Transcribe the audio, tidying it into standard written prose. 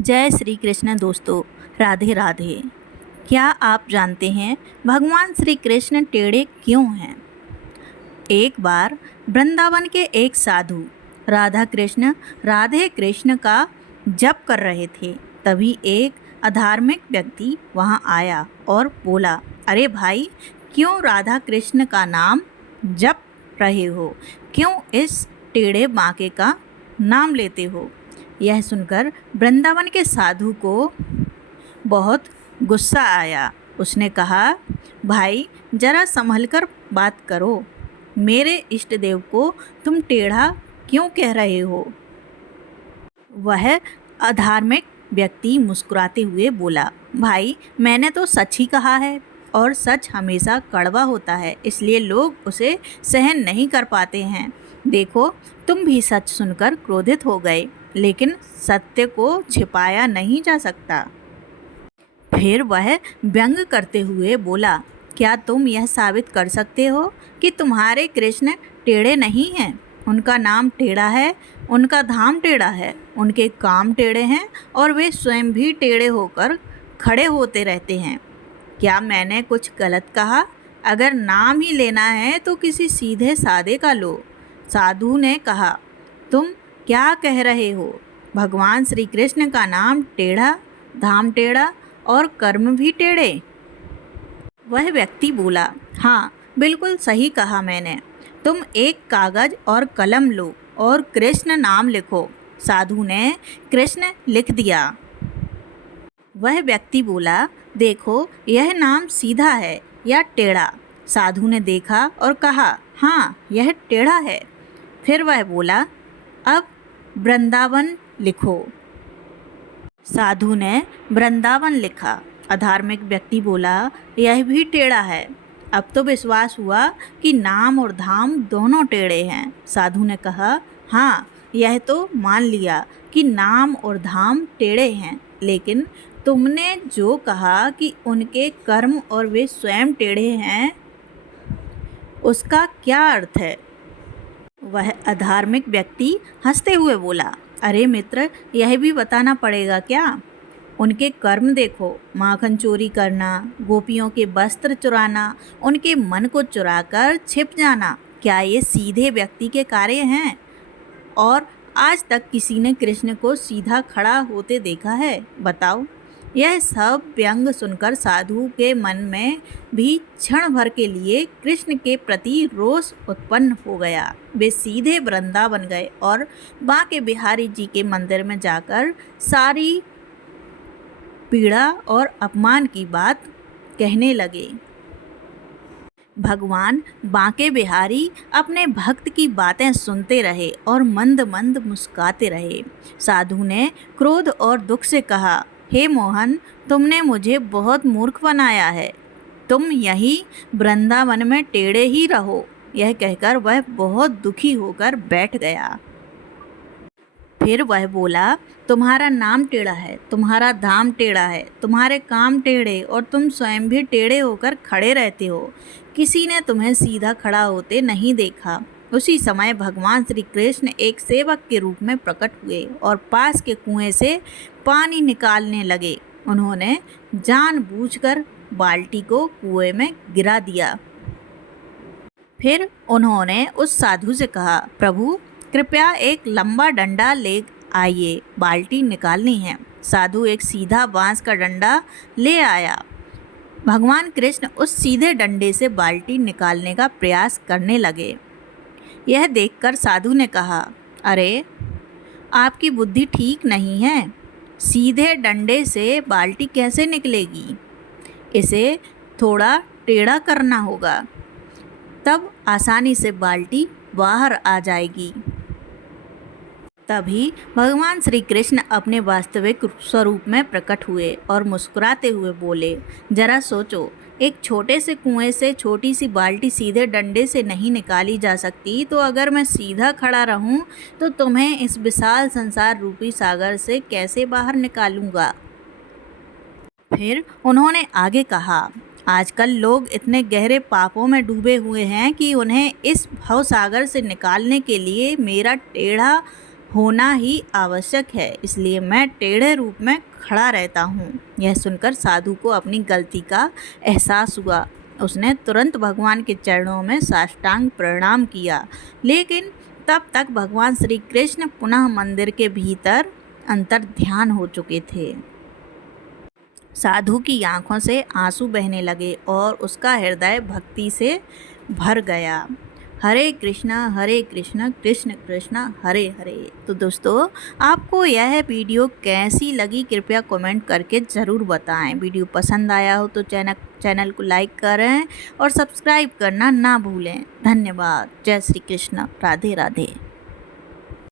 जय श्री कृष्ण दोस्तों, राधे राधे। क्या आप जानते हैं भगवान श्री कृष्ण टेढ़े क्यों हैं? एक बार वृंदावन के एक साधु राधे कृष्ण का जप कर रहे थे। तभी एक अधार्मिक व्यक्ति वहां आया और बोला, अरे भाई, क्यों राधा कृष्ण का नाम जप रहे हो? क्यों इस टेढ़े बांके का नाम लेते हो? यह सुनकर वृंदावन के साधु को बहुत गुस्सा आया। उसने कहा, भाई जरा संभल कर बात करो। मेरे इष्ट देव को तुम टेढ़ा क्यों कह रहे हो? वह अधार्मिक व्यक्ति मुस्कुराते हुए बोला, भाई मैंने तो सच ही कहा है और सच हमेशा कड़वा होता है, इसलिए लोग उसे सहन नहीं कर पाते हैं। देखो, तुम भी सच सुनकर क्रोधित हो गए, लेकिन सत्य को छिपाया नहीं जा सकता। फिर वह व्यंग करते हुए बोला, क्या तुम यह साबित कर सकते हो कि तुम्हारे कृष्ण टेढ़े नहीं हैं? उनका नाम टेढ़ा है, उनका धाम टेढ़ा है, उनके काम टेढ़े हैं और वे स्वयं भी टेढ़े होकर खड़े होते रहते हैं। क्या मैंने कुछ गलत कहा? अगर नाम ही लेना है तो किसी सीधे सादे का लो। साधु ने कहा, तुम क्या कह रहे हो? भगवान श्री कृष्ण का नाम टेढ़ा, धाम टेढ़ा और कर्म भी टेढ़े? वह व्यक्ति बोला, हाँ बिल्कुल सही कहा मैंने। तुम एक कागज और कलम लो और कृष्ण नाम लिखो। साधु ने कृष्ण लिख दिया। वह व्यक्ति बोला, देखो यह नाम सीधा है या टेढ़ा? साधु ने देखा और कहा, हाँ यह टेढ़ा है। फिर वह बोला, अब वृंदावन लिखो। साधु ने वृंदावन लिखा। अधार्मिक व्यक्ति बोला, यह भी टेढ़ा है। अब तो विश्वास हुआ कि नाम और धाम दोनों टेढ़े हैं। साधु ने कहा, हाँ यह तो मान लिया कि नाम और धाम टेढ़े हैं, लेकिन तुमने जो कहा कि उनके कर्म और वे स्वयं टेढ़े हैं, उसका क्या अर्थ है? वह अधार्मिक व्यक्ति हंसते हुए बोला, अरे मित्र, यह भी बताना पड़ेगा क्या? उनके कर्म देखो, माखन चोरी करना, गोपियों के वस्त्र चुराना, उनके मन को चुराकर छिप जाना, क्या ये सीधे व्यक्ति के कार्य हैं? और आज तक किसी ने कृष्ण को सीधा खड़ा होते देखा है? बताओ। यह सब व्यंग सुनकर साधु के मन में भी क्षण भर के लिए कृष्ण के प्रति रोष उत्पन्न हो गया। वे सीधे वृंदावन गए और बांके बिहारी जी के मंदिर में जाकर सारी पीड़ा और अपमान की बात कहने लगे। भगवान बांके बिहारी अपने भक्त की बातें सुनते रहे और मंद मंद मुस्कुराते रहे। साधु ने क्रोध और दुख से कहा, हे मोहन, तुमने मुझे बहुत मूर्ख बनाया है। तुम यहीं वृंदावन में टेढ़े ही रहो। यह कहकर वह बहुत दुखी होकर बैठ गया। फिर वह बोला, तुम्हारा नाम टेढ़ा है, तुम्हारा धाम टेढ़ा है, तुम्हारे काम टेढ़े और तुम स्वयं भी टेढ़े होकर खड़े रहते हो। किसी ने तुम्हें सीधा खड़ा होते नहीं देखा। उसी समय भगवान श्री कृष्ण एक सेवक के रूप में प्रकट हुए और पास के कुएं से पानी निकालने लगे। उन्होंने जानबूझकर बाल्टी को कुएं में गिरा दिया। फिर उन्होंने उस साधु से कहा, प्रभु कृपया एक लंबा डंडा ले आइए, बाल्टी निकालनी है। साधु एक सीधा बांस का डंडा ले आया। भगवान कृष्ण उस सीधे डंडे से बाल्टी निकालने का प्रयास करने लगे। यह देखकर साधु ने कहा, अरे आपकी बुद्धि ठीक नहीं है, सीधे डंडे से बाल्टी कैसे निकलेगी? इसे थोड़ा टेढ़ा करना होगा, तब आसानी से बाल्टी बाहर आ जाएगी। तभी भगवान श्री कृष्ण अपने वास्तविक स्वरूप में प्रकट हुए और मुस्कुराते हुए बोले, जरा सोचो, एक छोटे से कुएं से छोटी सी बाल्टी सीधे डंडे से नहीं निकाली जा सकती, तो अगर मैं सीधा खड़ा रहूं तो तुम्हें इस विशाल संसार रूपी सागर से कैसे बाहर निकालूंगा? फिर उन्होंने आगे कहा, आजकल लोग इतने गहरे पापों में डूबे हुए हैं कि उन्हें इस भवसागर से निकालने के लिए मेरा टेढ़ा होना ही आवश्यक है, इसलिए मैं टेढ़े रूप में खड़ा रहता हूँ। यह सुनकर साधु को अपनी गलती का एहसास हुआ। उसने तुरंत भगवान के चरणों में साष्टांग प्रणाम किया, लेकिन तब तक भगवान श्री कृष्ण पुनः मंदिर के भीतर अंतर ध्यान हो चुके थे। साधु की आंखों से आंसू बहने लगे और उसका हृदय भक्ति से भर गया। हरे कृष्णा कृष्ण कृष्ण हरे हरे। तो दोस्तों, आपको यह वीडियो कैसी लगी कृपया कमेंट करके ज़रूर बताएं। वीडियो पसंद आया हो तो चैनल को लाइक करें और सब्सक्राइब करना ना भूलें। धन्यवाद। जय श्री कृष्ण। राधे राधे।